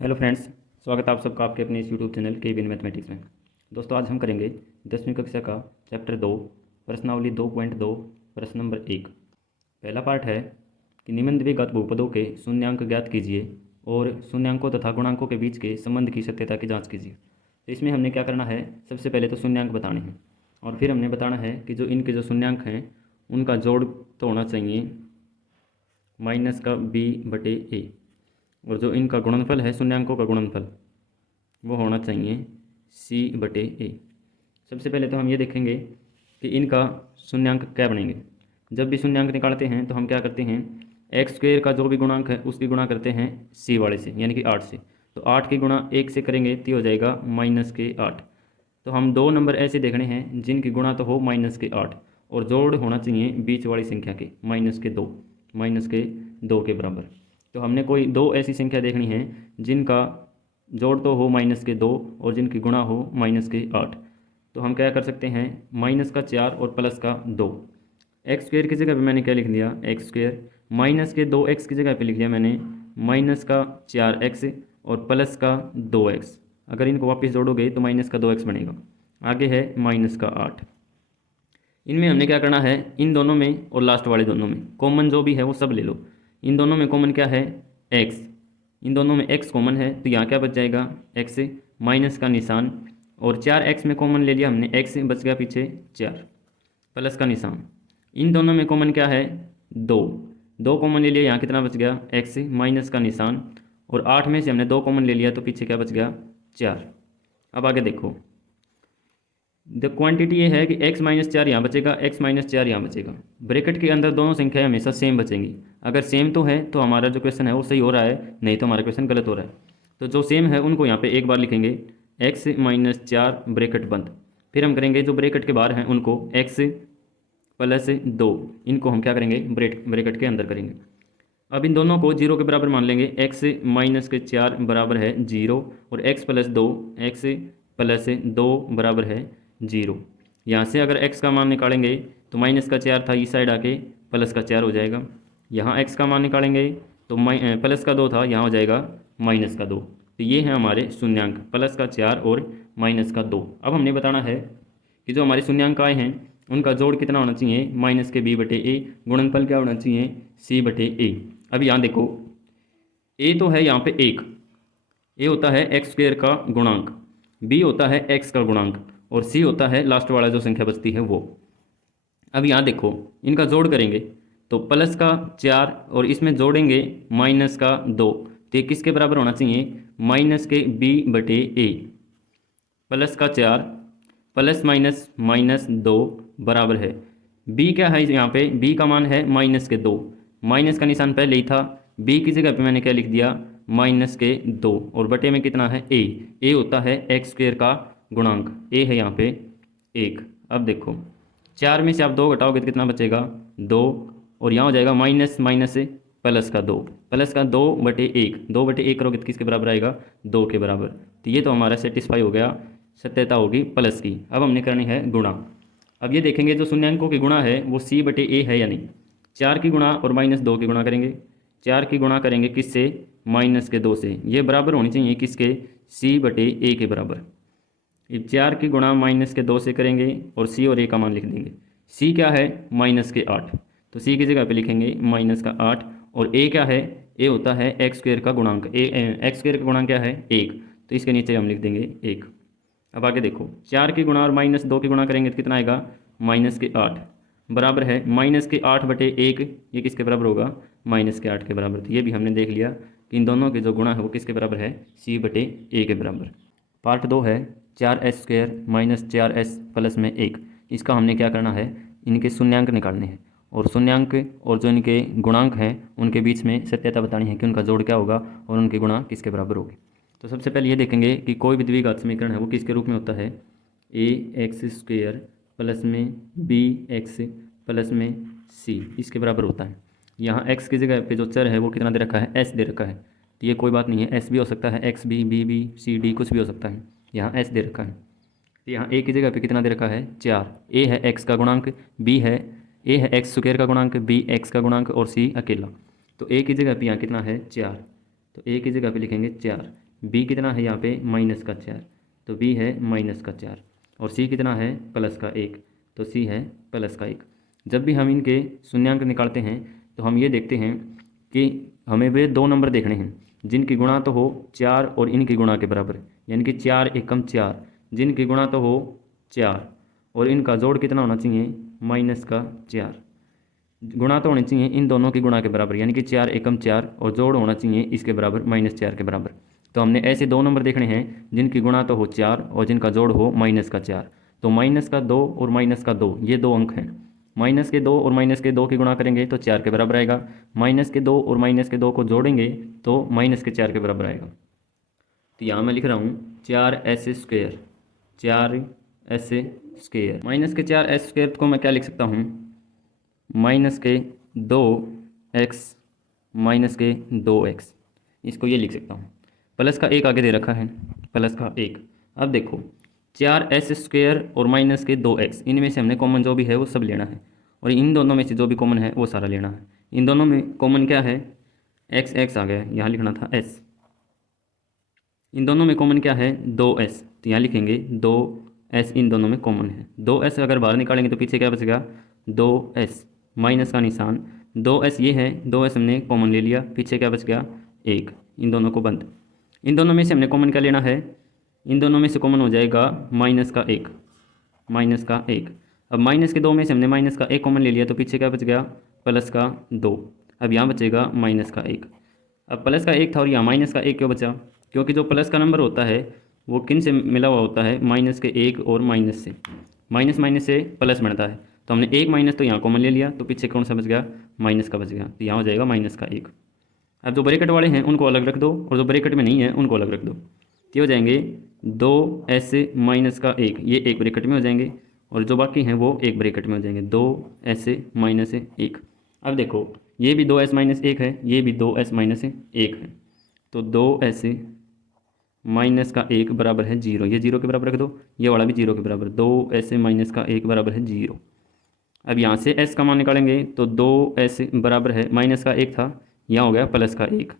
Hello friends, स्वागत है आप सबका आपके अपने इस यूट्यूब चैनल के बिन मैथमेटिक्स में। दोस्तों, आज हम करेंगे 10वीं कक्षा का चैप्टर 2 प्रश्नावली 2.2 प्रश्न नंबर 1। पहला पार्ट है कि निम्न द्विघात बहुपदों के शून्यांक ज्ञात कीजिए और शून्यांकों तथा गुणांकों के बीच के संबंध की सत्यता की जाँच कीजिए। तो इसमें हमने क्या करना है, सबसे पहले तो शून्यांक बताने हैं और फिर हमने बताना है कि जो इनके जो शून्यांक हैं उनका जोड़ तो होना चाहिए माइनस का b/a, और जो इनका गुणनफल है शून्यांकों का गुणनफल वो होना चाहिए c/a। सबसे पहले तो हम ये देखेंगे कि इनका शून्यांक क्या बनेंगे। जब भी शून्यांक निकालते हैं तो हम क्या करते हैं, एक्स स्क्वेयर का जो भी गुणांक है उसकी गुणा करते हैं c वाले से, यानी कि 8 से। तो 8 की गुणा 1 से करेंगे तो हो जाएगा -8। तो हम दो नंबर ऐसे देखने हैं जिनकी गुणा तो हो -8 और जोड़ होना चाहिए बीच वाली संख्या के -2 के बराबर। तो हमने कोई दो ऐसी संख्या देखनी है जिनका जोड़ तो हो -2 और जिनकी गुणा हो -8। तो हम क्या कर सकते हैं, -4 और +2। एक्स स्क्वेयर की जगह पे मैंने क्या लिख दिया, एक्स स्क्वेयर -2x की जगह पे लिख लिया मैंने -4x और +2x। अगर इनको वापस जोड़ोगे तो -2x बनेगा। आगे है -8। इनमें हमने क्या करना है, इन दोनों में और लास्ट वाले दोनों में कॉमन जो भी है वो सब ले लो। इन दोनों में कॉमन क्या है, x। इन दोनों में x कॉमन है तो यहाँ क्या बच जाएगा, x माइनस का निशान, और 4x में कॉमन ले लिया हमने, x बच गया पीछे 4 प्लस का निशान। इन दोनों में कॉमन क्या है, 2 कॉमन ले लिया, यहाँ कितना बच गया, x माइनस का निशान, और 8 में से हमने 2 कॉमन ले लिया तो पीछे क्या बच गया, 4। अब आगे देखो, द क्वांटिटी ये है कि x-4 यहाँ बचेगा, x-4 यहाँ बचेगा। ब्रैकेट के अंदर दोनों संख्याएं हमेशा सेम बचेंगी। अगर सेम तो है तो हमारा जो क्वेश्चन है वो सही हो रहा है, नहीं तो हमारा क्वेश्चन गलत हो रहा है। तो जो सेम है उनको यहाँ पे एक बार लिखेंगे, x-4 ब्रैकेट बंद। फिर हम करेंगे जो ब्रैकेट के बाहर हैं उनको x+2, इनको हम क्या करेंगे, ब्रैकेट के अंदर करेंगे। अब इन दोनों को 0 के बराबर मान लेंगे, x-4 बराबर है 0 और x+2 बराबर है 0। यहाँ से अगर x का मान निकालेंगे तो -4 था, इस साइड आके +4 हो जाएगा। यहाँ x का मान निकालेंगे तो +2 था, यहाँ हो जाएगा -2। तो ये है हमारे शून्यांक +4 और -2। अब हमने बताना है कि जो हमारे शून्यांक आए हैं उनका जोड़ कितना होना चाहिए, -b/a। गुणनफल क्या होना चाहिए, c/a। अब यहाँ देखो, a तो है यहाँ पे 1, a होता है एक्स स्क्वेयर का गुणांक, b होता है x का गुणांक, और c होता है लास्ट वाला जो संख्या बचती है वो। अब यहाँ देखो, इनका जोड़ करेंगे तो +4 और इसमें जोड़ेंगे -2, तो ये किसके बराबर होना चाहिए, -b/a। +4 ±-2 बराबर है, b क्या है यहाँ पे, b का मान है -2। माइनस का निशान पहले ही था, b की जगह पे मैंने क्या लिख दिया, -2, और बटे में कितना है, a होता है एक्स स्क्वेयर का गुणांक, a है यहाँ पे 1। अब देखो, 4 में से आप 2 घटाओगे तो कितना बचेगा, 2, और यहाँ हो जाएगा माइनस माइनस +2, +2/1, 2/1 करोगे तो किसके बराबर आएगा, 2 के बराबर। तो ये तो हमारा सेटिस्फाई हो गया, सत्यता होगी प्लस की। अब हमने करनी है गुणा। अब ये देखेंगे जो शून्यांकों की गुणा है वो c/a है या नहीं। 4 की गुणा और -2 की गुणा करेंगे। 4 की गुणा करेंगे किससे, -2 से। ये बराबर होनी चाहिए किसके, c/a के बराबर। अब 4 की गुणा -2 से करेंगे और c और a का मान लिख देंगे। c क्या है, -8, तो c की जगह पे लिखेंगे -8, और a क्या है, a होता है एक्स स्क्वेयर का गुणांक, एक्स स्क्वेयर का गुणांक क्या है, 1, तो इसके नीचे हम लिख देंगे 1। अब आगे देखो, 4 की गुणा और -2 की गुणा करेंगे तो कितना आएगा, -8 बराबर है -8/1। ये किसके बराबर होगा, -8 के बराबर। तो ये भी हमने देख लिया कि इन दोनों के जो गुणा है वो किसके बराबर है, c/a के बराबर। पार्ट 2 है 4s² - 4s प्लस में 1। इसका हमने क्या करना है, इनके शून्यांक निकालने हैं और शून्यांक और जो इनके गुणांक हैं उनके बीच में सत्यता बतानी है कि उनका जोड़ क्या होगा और उनकी गुणा किसके बराबर होगी। तो सबसे पहले ये देखेंगे कि कोई भी द्विघात समीकरण है वो किसके रूप में होता है, ax² प्लस में bx प्लस में c, इसके बराबर होता है। यहाँ x की जगह पे जो चर है वो कितना दे रखा है, s दे रखा है। तो ये कोई बात नहीं है, s भी हो सकता है, x भी, b भी, c d कुछ भी हो सकता है। यहाँ s दे रखा है। तो यहाँ a की जगह पे कितना दे रखा है, 4। a है x का गुणांक, b है a है एक्स स्क्वायर का गुणांक, b x का गुणांक और c अकेला। तो a की जगह पे यहाँ कितना है, 4, तो a की जगह पे लिखेंगे 4। बी कितना है यहाँ पे -4, तो बी है -4, और सी कितना है +1, तो सी है +1। जब भी हम इनके शून्यांक निकालते हैं तो हम ये देखते हैं कि हमें वे दो नंबर देखने हैं जिनकी गुणा तो हो 4 और इनकी गुणा के बराबर, यानी कि 4 एकम 4, जिनकी गुणा तो हो 4 और इनका जोड़ कितना होना चाहिए -4। गुणा तो होनी चाहिए इन दोनों की गुणा के बराबर, यानी कि 4 एकम 4, और जोड़ होना चाहिए इसके बराबर -4 के बराबर। तो हमने ऐसे दो नंबर देखने हैं जिनकी गुणा तो हो 4 और जिनका जोड़ हो -4। तो -2 और -2 ये दो अंक हैं। -2 और -2 की गुणा करेंगे तो 4 के बराबर आएगा। -2 और -2 को जोड़ेंगे तो -4 के बराबर आएगा। तो यहाँ मैं लिख रहा हूँ 4s², 4s²। -4s² को मैं क्या लिख सकता हूँ, -2x -2x, इसको ये लिख सकता हूँ। प्लस का 1 आगे दे रखा है, +1। अब देखो 4s² और -2x, इनमें से हमने कॉमन जो भी है वो सब लेना है, और इन दोनों में से जो भी कॉमन है वो सारा लेना है। इन दोनों में कॉमन क्या है, x आ गया, यहाँ लिखना था s। इन दोनों में कॉमन क्या है 2s, तो यहाँ लिखेंगे 2s, इन दोनों में कॉमन है। 2s अगर बाहर निकालेंगे तो पीछे क्या बचेगा 2s, माइनस का निशान, 2s ये है, 2s हमने कॉमन ले लिया, पीछे क्या बच गया 1, इन दोनों को बंद। इन दोनों में से हमने कॉमन क्या लेना है, इन दोनों में से कॉमन हो जाएगा -1, -1। अब -2 में से हमने -1 कॉमन ले लिया, तो पीछे क्या बच गया +2। अब यहाँ बचेगा -1। अब +1 था और यहाँ -1 क्यों बचा, क्योंकि जो प्लस का नंबर होता है वो किन से मिला हुआ होता है, -1 और माइनस से, माइनस से प्लस बनता है। तो हमने 1 माइनस तो यहाँ कॉमन ले लिया, तो पीछे कौन सा बच गया माइनस का बच गया, तो यहाँ हो जाएगा -1। अब जो ब्रैकेट वाले हैं उनको अलग रख दो, और जो ब्रैकेट में नहीं है उनको अलग रख दो, तो हो जाएंगे 2s -1, ये एक ब्रैकेट में हो जाएंगे, और जो बाकी हैं वो एक ब्रैकेट में हो जाएंगे, 2s -1। अब देखो ये भी 2s -1 है, ये भी 2s -1 है, तो 2s -1 बराबर है 0, ये 0 के बराबर रख दो, ये वाला भी 0 के बराबर, 2s -1 बराबर है 0। अब यहाँ से s का मान निकालेंगे तो 2s बराबर है -1 था, यहाँ हो गया +1।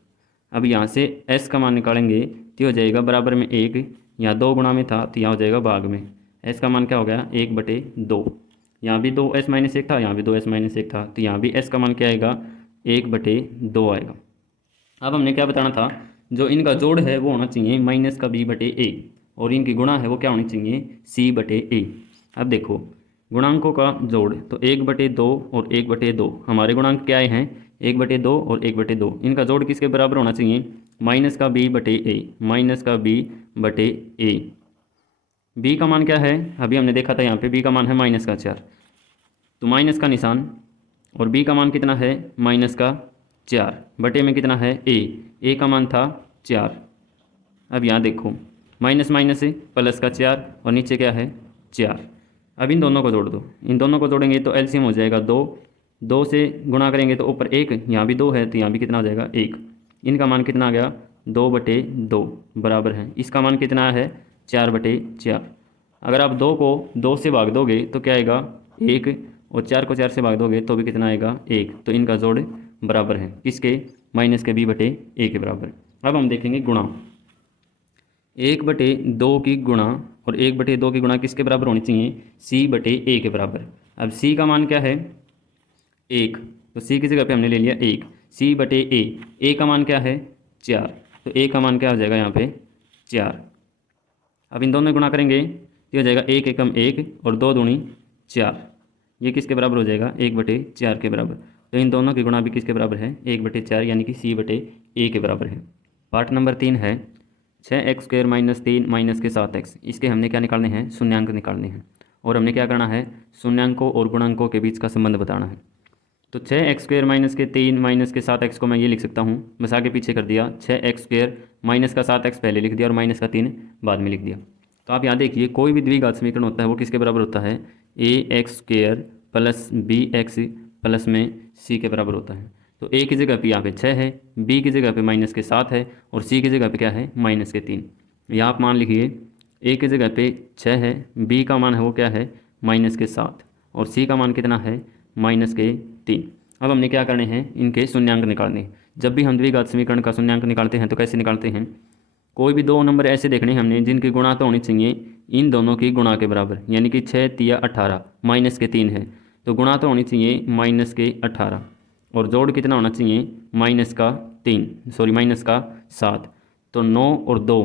अब यहाँ से s का मान निकालेंगे तो हो जाएगा बराबर में 1, यहाँ 2 गुणा में था तो यहाँ हो जाएगा भाग में, s का मान क्या हो गया 1/2। यहाँ भी 2s -1 था, यहाँ भी 2s -1 था, तो यहाँ भी s का मान क्या आएगा 1/2 आएगा। अब हमने क्या बताना था, जो इनका जोड़ है वो होना चाहिए -b/a, और इनकी गुणा है वो क्या होनी चाहिए c/a। अब देखो गुणांकों का जोड़, तो 1/2 और 1/2, हमारे गुणांक क्या आए हैं 1/2 और 1/2, इनका जोड़ किसके बराबर होना चाहिए -b/a। b का मान क्या है, अभी हमने देखा था यहाँ पे b का मान है -4, तो माइनस का निशान, और b का मान कितना है -4 बटे में कितना है a का मान था 4। अब यहाँ देखो माइनस माइनस से प्लस का 4 और नीचे क्या है 4। अब इन दोनों को जोड़ दो, इन दोनों को जोड़ेंगे तो एलसीएम हो जाएगा 2, 2 से गुणा करेंगे तो ऊपर 1, यहाँ भी 2 है तो यहाँ भी कितना आ जाएगा 1। इनका मान कितना आ गया 2/2 बराबर है, इसका मान कितना है 4/4। अगर आप 2 को 2 से भाग दोगे तो क्या आएगा 1, और 4 को 4 से भाग दोगे तो भी कितना आएगा 1। तो इनका जोड़ बराबर है किसके -b/a के बराबर। अब हम देखेंगे गुणा, 1/2 की गुणा और 1/2 की गुणा किसके बराबर होनी चाहिए c/a के बराबर। अब c का मान क्या है 1, तो c की जगह पे हमने ले लिया 1, c/a, a का मान क्या है 4, तो a का मान क्या हो जाएगा यहाँ पे 4। अब इन दोनों में गुणा करेंगे तो हो जाएगा 1 एकम 1 और 2 दूनी 4, ये किसके बराबर हो जाएगा 1/4 के बराबर। तो इन दोनों की गुणा भी किसके बराबर है 1/4, यानी कि c/a के बराबर है। पार्ट नंबर 3 है 6x² - 3 - 7x, इसके हमने क्या निकालने हैं शून्यांक निकालने हैं, और हमने क्या करना है शून्यांकों और गुणांकों के बीच का संबंध बताना है। तो 6x² - 3 - 7x को मैं ये लिख सकता हूँ, बस आगे पीछे कर दिया, 6x² - 7x पहले लिख दिया और -3 बाद में लिख दिया। तो आप यहाँ देखिए कोई भी द्विघात समीकरण होता है वो किसके बराबर होता है ax² + bx प्लस में c के बराबर होता है। तो a की जगह पे यहाँ पे 6 है, b की जगह पे -7 है, और c की जगह पे क्या है -3। यहाँ आप मान लिखिए a की जगह पे 6 है, b का मान है वो क्या है -7, और c का मान कितना है -3। अब हमने क्या करने हैं इनके शून्यांक निकालने। जब भी हम द्विघात समीकरण का शून्यांक निकालते हैं तो कैसे निकालते हैं, कोई भी दो नंबर ऐसे देखने हैं हमने जिनकी गुणा तो होनी चाहिए इन दोनों की गुणा के बराबर, यानी कि 6 तिया 18 माइनस के 3 है, तो गुणा तो होनी चाहिए माइनस के 18 और जोड़ कितना होना चाहिए माइनस का 7। तो 9 और 2,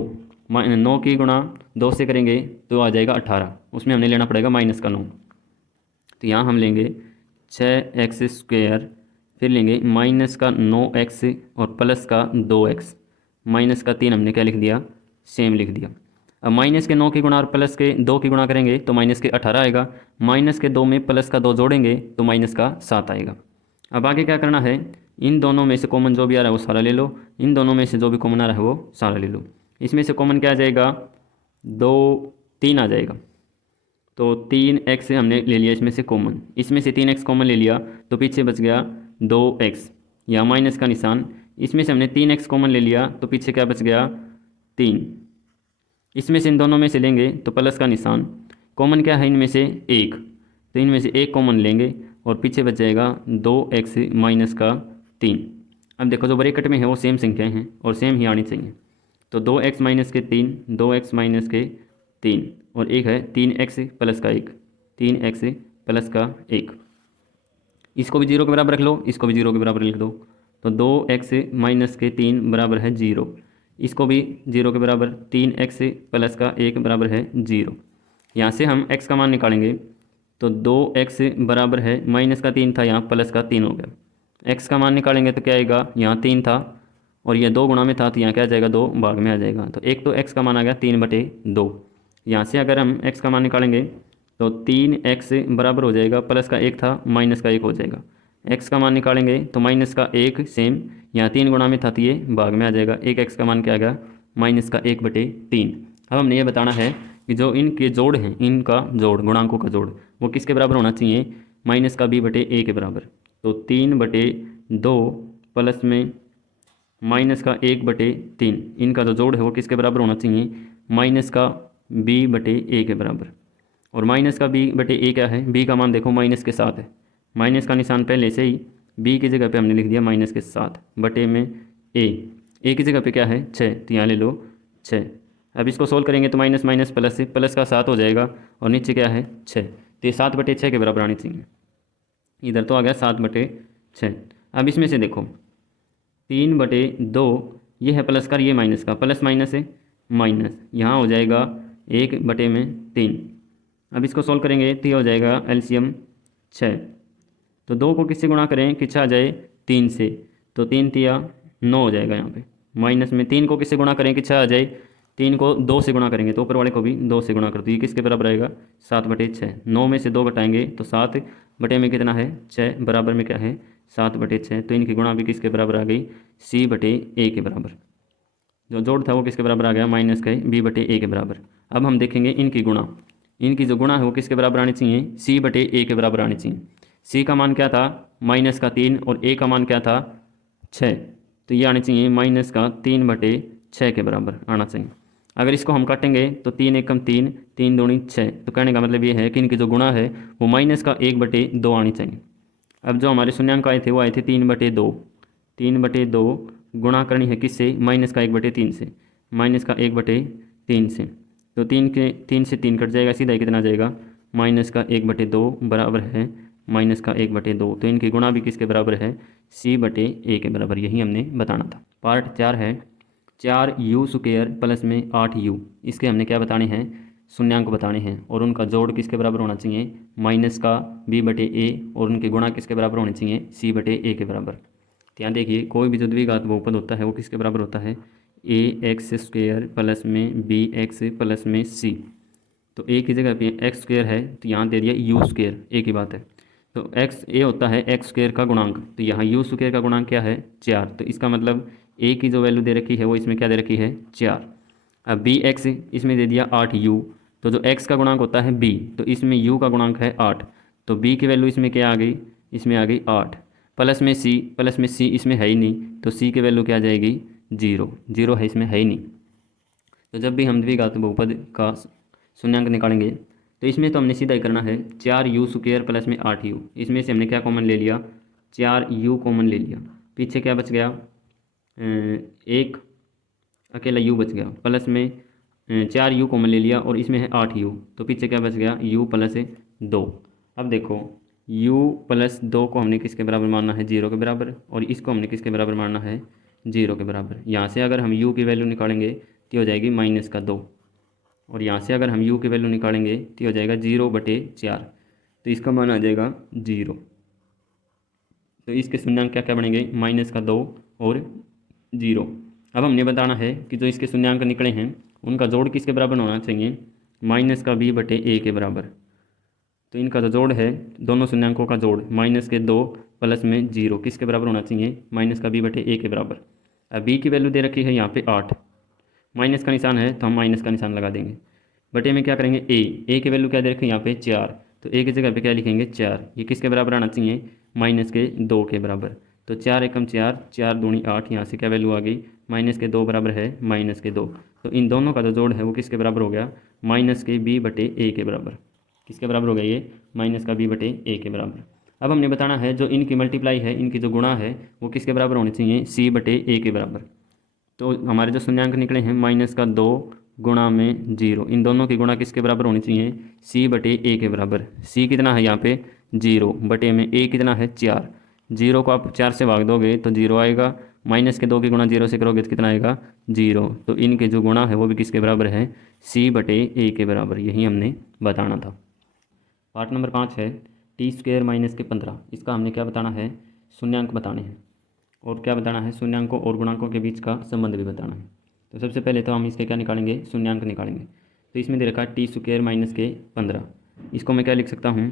9 की गुणा 2 से करेंगे तो आ जाएगा 18, उसमें हमने लेना पड़ेगा माइनस का 9। तो यहाँ हम लेंगे 6x², फिर लेंगे माइनस का 9x और प्लस का 2x, माइनस का 3 हमने क्या लिख दिया, सेम लिख दिया। अब माइनस के 9 की गुणा और प्लस के 2 की गुणा करेंगे तो माइनस के 18 आएगा, माइनस के 2 में प्लस का 2 जोड़ेंगे तो माइनस का 7 आएगा। अब आगे क्या करना है, इन दोनों में से कॉमन जो भी आ रहा है वो सारा ले लो, इन दोनों में से जो भी कॉमन आ रहा है वो सारा ले लो। इसमें से कॉमन क्या आ जाएगा, 3 आ जाएगा, तो 3x हमने ले लिया इसमें से कॉमन, इसमें से 3x कॉमन ले लिया तो पीछे बच गया 2x या माइनस का निशान। इसमें से हमने 3x कॉमन ले लिया तो पीछे क्या बच गया 3। इसमें से इन दोनों में से लेंगे तो प्लस का निशान, कॉमन क्या है इनमें से 1, तो इनमें से 1 कॉमन लेंगे और पीछे बच जाएगा 2x माइनस का 3। अब देखो जो ब्रैकेट में है वो सेम संख्याएं हैं और सेम ही आनी चाहिए, तो 2x माइनस के 3, 2x माइनस के 3 और एक है 3x प्लस का 1, 3x प्लस का 1। इसको भी 0 के बराबर रख लो, इसको भी 0 के बराबर लिख दो, तो 2x माइनस के 3 बराबर है 0, इसको भी 0 के बराबर, 3x प्लस का 1 बराबर है 0। यहाँ से हम x का मान निकालेंगे तो 2x बराबर है माइनस का 3 था, यहाँ प्लस का 3 हो गया। x का मान निकालेंगे तो क्या आएगा, यहाँ 3 था और यह 2 गुणा में था तो यहाँ क्या आ जाएगा, 2 भाग में आ जाएगा, तो एक तो x का मान आ गया 3/2। यहाँ से अगर हम x का मान निकालेंगे तो 3x बराबर हो जाएगा, प्लस का 1 था माइनस का 1 हो जाएगा। x का मान निकालेंगे तो माइनस का 1 सेम, यहाँ 3 गुणा में था तो ये भाग में आ जाएगा, एक x का मान क्या आ गया माइनस का 1/3। अब हमने ये बताना है कि जो इनके जोड़ हैं, इनका जोड़, गुणांकों का जोड़ वो किसके बराबर होना चाहिए, माइनस का b/a के बराबर। तो 3/2 प्लस में माइनस का 1/3, इनका जो जोड़ है वो किसके बराबर होना चाहिए, माइनस का b/a के बराबर। और माइनस का b/a क्या है, b का मान देखो माइनस के 7 है, माइनस का निशान पहले से ही b की जगह पे हमने लिख दिया माइनस के 7 बटे में a की जगह पे क्या है 6, तो यहाँ ले लो 6। अब इसको सोल्व करेंगे तो माइनस माइनस प्लस से प्लस का 7 हो जाएगा और नीचे क्या है 6, तो ये 7/6 के बराबर आनी चाहिए। इधर तो आ गया 7/6। अब इसमें से देखो 3/2 ये है प्लस का, ये माइनस का, प्लस माइनस है माइनस, यहाँ हो जाएगा 1/3। अब इसको सोल्व करेंगे तो ये हो जाएगा एलसीएम 6, तो 2 को किससे गुणा करें कि 6 आ जाए 3 से, तो 3 तिया 9 हो जाएगा यहाँ पे, माइनस में 3 को किससे गुणा करें कि 6 आ जाए, 3 को 2 से गुणा करेंगे तो ऊपर वाले को भी 2 से गुणा कर दो, ये किसके बराबर आएगा 7/6। 9 में से 2 घटाएंगे तो 7 बटे में कितना है 6, बराबर में क्या है 7/6, तो इनकी गुणा भी किसके बराबर आ गई c/a के बराबर। जो जोड़ था वो किसके बराबर आ गया माइनस का b/a के बराबर। अब हम देखेंगे इनकी गुणा, इनकी जो गुणा है वो किसके बराबर आनी चाहिए, c/a के बराबर आनी चाहिए। c का मान क्या था माइनस का 3 और a का मान क्या था 6, तो ये आनी चाहिए माइनस का 3/6 के बराबर आना चाहिए। अगर इसको हम काटेंगे तो 3 एकम 3, 3 दूनी 6, तो कहने का मतलब ये है कि इनकी जो गुणा है वो माइनस का 1/2 आनी चाहिए। अब जो हमारे शून्यांक आए थे वो आए थे 3/2, 3/2 गुणा करनी है किससे, माइनस का 1/3 से, माइनस का 1/3 से, तो 3 से 3 कट जाएगा, सीधा ही कितना आ जाएगा माइनस का 1/2 बराबर है माइनस का 1/2। तो इनकी गुणा भी किसके बराबर है c/a के बराबर, यही हमने बताना था। पार्ट 4 है 4u² प्लस में 8u, इसके हमने क्या बताने हैं, शून्यांक बताने हैं और उनका जोड़ किसके बराबर होना चाहिए माइनस का b/a और उनकी गुणा किसके बराबर होनी चाहिए c/a के बराबर। यहाँ देखिए कोई भी जो द्विघात बहुपद होता है वो किसके बराबर होता है ax² प्लस में bx प्लस में c, तो a की जगह पे x² है तो यहाँ दे दिया u², एक ही बात है, तो x a होता है x² का गुणांक, तो यहाँ u² का गुणांक क्या है 4, तो इसका मतलब a की जो वैल्यू दे रखी है वो इसमें क्या दे रखी है 4। अब bx इसमें दे दिया 8u, तो जो x का गुणांक होता है b, तो इसमें u का गुणांक है 8, तो b की वैल्यू इसमें क्या आ गई, इसमें आ गई 8, प्लस में c, प्लस में c इसमें है ही नहीं, तो c की वैल्यू क्या आ जाएगी 0, 0 है इसमें है ही नहीं। तो जब भी हम द्विघात बहुपद का शून्यांक निकालेंगे तो इसमें तो हमने सीधा ही करना है 4u² प्लस में 8u, इसमें से हमने क्या कॉमन ले लिया 4u कॉमन ले लिया, पीछे क्या बच गया 1 अकेला u बच गया, प्लस में 4u कॉमन ले लिया और इसमें है 8u, तो पीछे क्या बच गया u प्लस 2। अब देखो u प्लस 2 को हमने किसके बराबर मानना है, 0 के बराबर, और इसको हमने किसके बराबर मानना है, 0 के बराबर। यहाँ से अगर हम u की वैल्यू निकालेंगे तो हो जाएगी -2, और यहाँ से अगर हम u की वैल्यू निकालेंगे तो हो जाएगा 0/4, तो इसका मान आ जाएगा 0। तो इसके शून्यांक क्या क्या बनेंगे, -2 और 0। अब हमने बताना है कि जो इसके शून्यांक निकले हैं उनका जोड़ किसके बराबर होना चाहिए, -b/a के बराबर। तो इनका जो जोड़ है, दोनों शून्यांकों का जोड़ -2 प्लस में 0 किसके बराबर होना चाहिए, -b/a के बराबर। अब b की वैल्यू दे रखी है यहाँ पे 8, माइनस का निशान है तो हम माइनस का निशान लगा देंगे। बटे में क्या करेंगे, a की वैल्यू क्या दे रखी है यहाँ पे 4, तो a की जगह पे क्या लिखेंगे 4, ये किसके बराबर आना चाहिए, -2 के बराबर। तो 4 एकम 4, 4 दूनी 8, यहाँ से क्या वैल्यू आ गई, -2 बराबर है -2। तो इन दोनों का जो जोड़ है वो किसके बराबर हो गया, -b/a के बराबर। किसके बराबर हो गया ये, -b/a के बराबर। अब हमने बताना है जो इनकी मल्टीप्लाई है, इनकी जो गुणा है वो किसके बराबर होनी चाहिए, c/a के बराबर। तो हमारे जो शून्यांक निकले हैं -2 गुणा में 0, इन दोनों की गुणा किसके बराबर होनी चाहिए, c/a के बराबर। c कितना है यहाँ पे 0, बटे में a कितना है 4, 0 को आप 4 से भाग दोगे तो 0 आएगा, -2 की गुणा 0 से करोगे तो कितना आएगा 0। तो इनके जो गुणा है वो भी किसके बराबर है, c/a के बराबर। यही हमने बताना था। पार्ट नंबर 5 है t² - 15। इसका हमने क्या बताना है, शून्यांक बताने हैं, और क्या बताना है, शून्यांकों और गुणांकों के बीच का संबंध भी बताना है। तो सबसे पहले तो हम इसके क्या निकालेंगे, शून्यांक निकालेंगे। तो इसमें दे रखा t² - 15, इसको मैं क्या लिख सकता हूँ,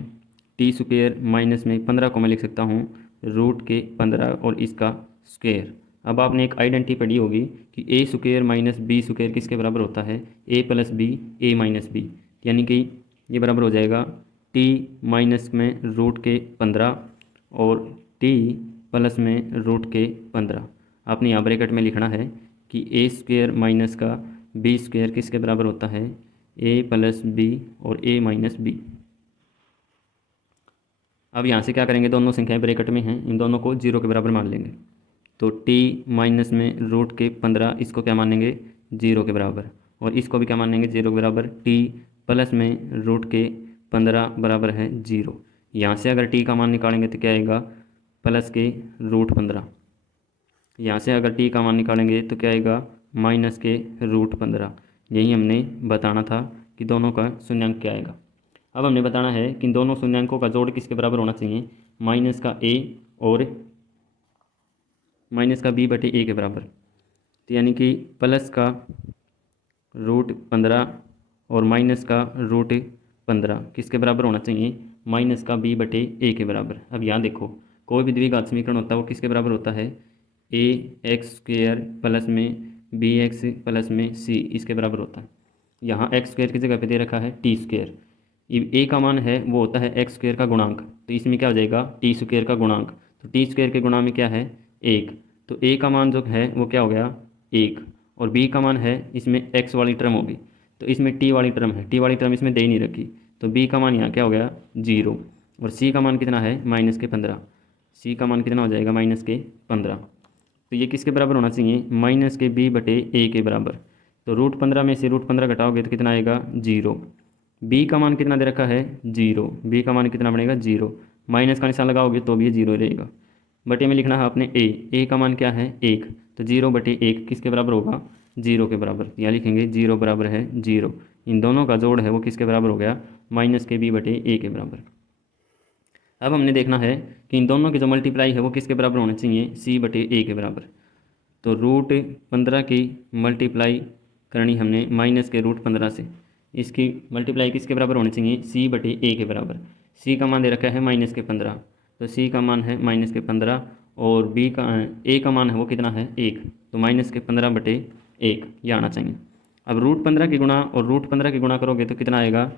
t² माइनस में 15 को मैं लिख सकता हूँ √15 और इसका स्क्वायर। अब आपने एक आइडेंटिटी पढ़ी होगी कि a² - b² किसके बराबर होता है, a + b a - b, यानी कि ये बराबर हो जाएगा t माइनस में √15 और t प्लस में √15। आपने यहाँ ब्रैकेट में लिखना है कि a² माइनस का b² किसके बराबर होता है, a + b और a - b। अब यहाँ से क्या करेंगे, दोनों संख्याएं ब्रैकेट में हैं, इन दोनों को 0 के बराबर मान लेंगे। तो t माइनस में √15 इसको क्या मानेंगे, 0 के बराबर, और इसको भी क्या मानेंगे 0 के बराबर। t प्लस में √15 बराबर है 0। यहाँ से अगर t का मान निकालेंगे तो क्या आएगा, प्लस के √15। यहाँ से अगर t का मान निकालेंगे तो क्या आएगा, माइनस के √15। यही हमने बताना था कि दोनों का शून्यांक क्या आएगा। अब हमने बताना है कि इन दोनों शून्यांकों का जोड़ किसके बराबर होना चाहिए, माइनस का a और माइनस का b/a के बराबर। तो यानी कि प्लस का √15 और माइनस का √15 किसके बराबर होना चाहिए, माइनस का b/a के बराबर। अब यहाँ देखो, कोई भी द्विघात समीकरण होता है वो किसके बराबर होता है, ax² प्लस में bx प्लस में c इसके बराबर होता है। यहाँ x² की जगह पे दे रखा है t²। a का मान है वो होता है x² का गुणांक, तो इसमें क्या हो जाएगा t² का गुणांक। तो t² के गुणा में क्या है 1, तो a का मान जो है वो क्या हो गया 1, और b का मान है इसमें x वाली टर्म होगी, तो इसमें t वाली टर्म है, t वाली टर्म इसमें दे ही नहीं रखी, तो b का मान यहाँ क्या हो गया 0, और c का मान कितना है -15। c का मान कितना हो जाएगा -15। तो ये किसके बराबर होना चाहिए, -b/a के बराबर। तो √15 में से √15 घटाओगे तो कितना आएगा 0। b का मान कितना दे रखा है 0, b का मान कितना बनेगा 0, माइनस का निशान लगाओगे तो भी ये 0 रहेगा। बटे में लिखना है आपने a का मान क्या है 1, तो 0/1 किसके बराबर होगा 0 के बराबर। यहाँ लिखेंगे 0 बराबर है 0। इन दोनों का जोड़ है वो किसके बराबर हो गया, -b/a के बराबर। अब हमने देखना है कि इन दोनों की जो मल्टीप्लाई है वो किसके बराबर होना चाहिए, c/a के बराबर। तो √15 की मल्टीप्लाई करनी हमने -√15 से, इसकी मल्टीप्लाई किसके बराबर होनी चाहिए, c/a के बराबर। c का मान दे रखा है -15, तो c का मान है -15, और b का a का मान है वो कितना है 1, तो -15/1 यह आना चाहिए। अब √15 की गुणा और √15 की गुणा करोगे तो कितना आएगा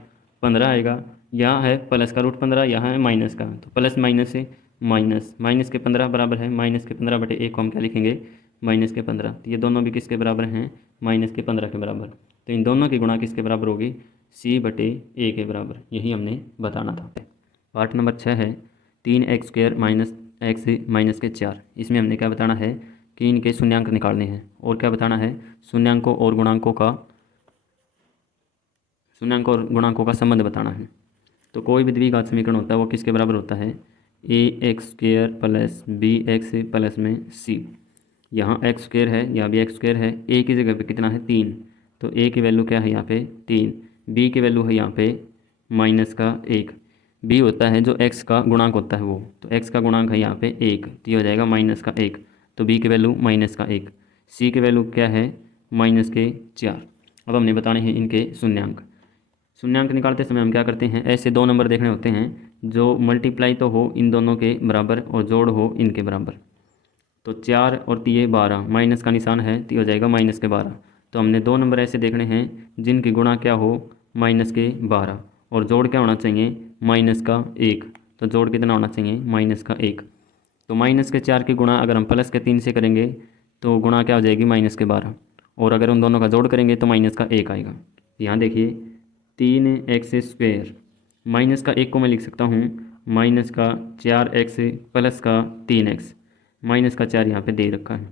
15 आएगा। यहाँ है प्लस का √15, यहाँ है माइनस का, तो प्लस माइनस से माइनस के 15 बराबर है -15/1 को हम क्या लिखेंगे -15। तो ये दोनों भी किसके बराबर हैं, -15 के बराबर। तो इन दोनों की गुणा किसके बराबर होगी, c/a के बराबर। यही हमने बताना था। पार्ट नंबर 6 है 3x² - x - 4। इसमें हमने क्या बताना है कि इनके शून्यांक निकालने हैं और क्या बताना है, शून्यांकों और गुणांकों का संबंध बताना है। तो कोई भी द्विघात समीकरण होता है वो किसके बराबर होता है, ax² प्लस bx प्लस में c। यहाँ एक्स स्क्वेयर है, यहाँ भी एक्स स्क्वेयर है, a की जगह पे कितना है 3, तो a की वैल्यू क्या है यहाँ पे 3, b की वैल्यू है यहाँ पे -1, b होता है जो x का गुणांक होता है वो, तो x का गुणांक है यहाँ पे 1, तो ये हो जाएगा -1, तो b की वैल्यू -1, c की वैल्यू क्या है -4। अब हमने बताने हैं इनके शून्यांक निकालते समय हम क्या करते हैं, ऐसे दो नंबर देखने होते हैं जो मल्टीप्लाई तो हो इन दोनों के बराबर और जोड़ हो इनके बराबर। तो 4 और 3 12, माइनस का निशान है तो हो जाएगा -12। तो हमने दो नंबर ऐसे देखने हैं जिनकी गुणा क्या हो -12 और जोड़ क्या होना चाहिए -1। तो जोड़ कितना होना चाहिए -1। तो -4 की गुणा अगर हम +3 से करेंगे तो गुणा क्या हो जाएगी -12, और अगर उन दोनों का जोड़ करेंगे तो -1 आएगा। यहाँ देखिए 3x², -1 को मैं लिख सकता हूँ -4x प्लस का 3x, -4 यहाँ पे दे रखा है।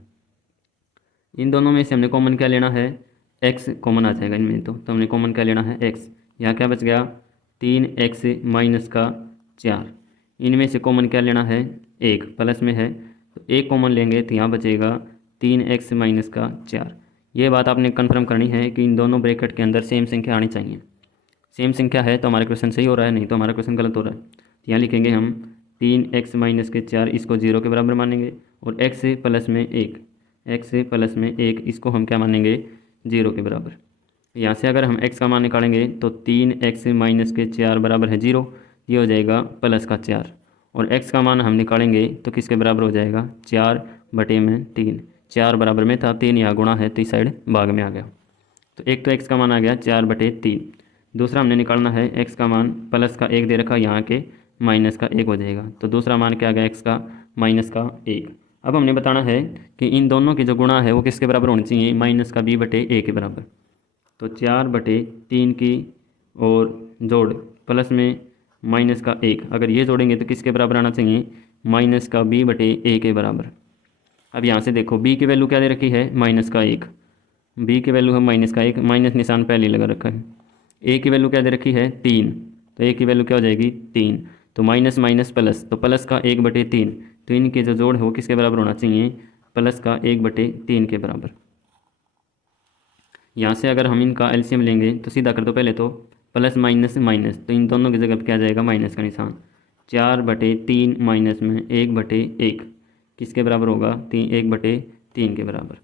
इन दोनों में से हमने कॉमन क्या लेना है, x कॉमन आ जाएगा इनमें, तो हमने कॉमन क्या लेना है x। यहाँ क्या बच गया 3x -4, इनमें से कॉमन क्या लेना है 1, प्लस में है तो 1 कॉमन लेंगे तो यहाँ बचेगा 3x -4। ये बात आपने कन्फर्म करनी है कि इन दोनों ब्रैकेट के अंदर सेम संख्या आनी चाहिए। सेम संख्या है तो हमारा क्वेश्चन सही हो रहा है, नहीं तो हमारा क्वेश्चन गलत हो रहा है। तो यहाँ लिखेंगे हम 3x -4 इसको 0 के बराबर मानेंगे, और x प्लस में 1 इसको हम क्या मानेंगे 0 के बराबर। यहाँ से अगर हम x का मान निकालेंगे तो 3x -4 बराबर है 0, ये हो जाएगा +4, और x का मान हम निकालेंगे तो किसके बराबर हो जाएगा 4/3। 4 बराबर में था, 3 यहाँ गुणा है तो इस साइड भाग में आ गया। तो एक तो x का मान आ गया 4/3। दूसरा हमने निकालना है x का मान, +1 दे रखा यहाँ के -1 हो जाएगा, तो दूसरा मान क्या आ गया x का -1। अब हमने बताना है कि इन दोनों की जो गुणा है वो किसके बराबर होनी चाहिए, -b/a के बराबर। तो 4/3 की और जोड़ प्लस में -1, अगर ये जोड़ेंगे तो किसके बराबर आना चाहिए -b/a के बराबर। अब यहाँ से देखो b की वैल्यू क्या दे रखी है -1, b की वैल्यू है -1, माइनस निशान पहले लगा रखा है। a की वैल्यू क्या दे रखी है 3, तो a की वैल्यू क्या हो जाएगी 3, तो माइनस माइनस प्लस, तो प्लस का 1/3, तो इनके जो जोड़ है वो किसके बराबर होना चाहिए प्लस का 1/3 के बराबर। यहाँ से अगर हम इनका एलसीएम लेंगे तो सीधा कर दो पहले, तो प्लस माइनस माइनस, तो इन दोनों की जगह पे क्या आ जाएगा माइनस का निशान, 4/3 माइनस में 1/1 किसके बराबर होगा 1/3 के बराबर।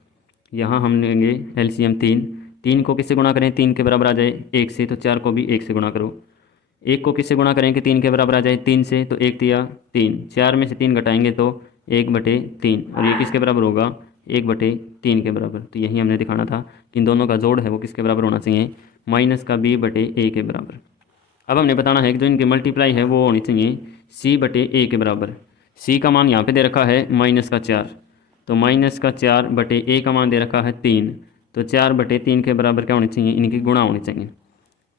यहाँ हम लेंगे एलसीएम 3 को किससे गुणा करें 3 के बराबर आ जाए 1 से, तो 4 को भी 1 से गुणा करो। 1 को किससे गुणा करें कि 3 के बराबर आ जाए 3 से, तो 1 तिया 3, 4 में से 3 घटाएंगे तो 1/3, और ये किसके बराबर होगा 1/3 के बराबर। तो यही हमने दिखाना था कि इन दोनों का जोड़ है वो किसके बराबर होना चाहिए -b/a के बराबर। अब हमने बताना है कि जो इनकी मल्टीप्लाई है वो होनी चाहिए c/a के बराबर। c का मान यहाँ पे दे रखा है -4, तो -4/a का मान दे रखा है 3, तो 4/3 के बराबर क्या होनी चाहिए, इनकी गुणा होनी चाहिए।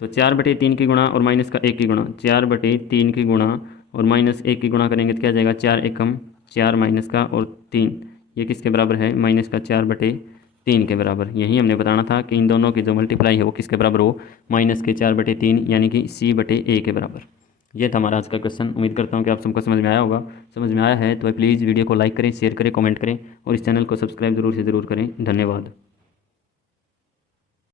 तो 4/3 की गुणा और -1 की गुणा, 4/3 की गुणा और -1 की गुणा करेंगे तो क्या जाएगा 4 एकम 4 माइनस का और 3, ये किसके बराबर है -4/3 के बराबर। यही हमने बताना था कि इन दोनों की जो मल्टीप्लाई है वो किसके बराबर हो -4/3, यानी कि c/a के बराबर। ये था हमारा आज का क्वेश्चन। उम्मीद करता हूँ कि आप सबको समझ में आया होगा। समझ में आया है तो प्लीज़ वीडियो को लाइक करें, शेयर करें, कमेंट करें और इस चैनल को सब्सक्राइब जरूर से ज़रूर करें। धन्यवाद।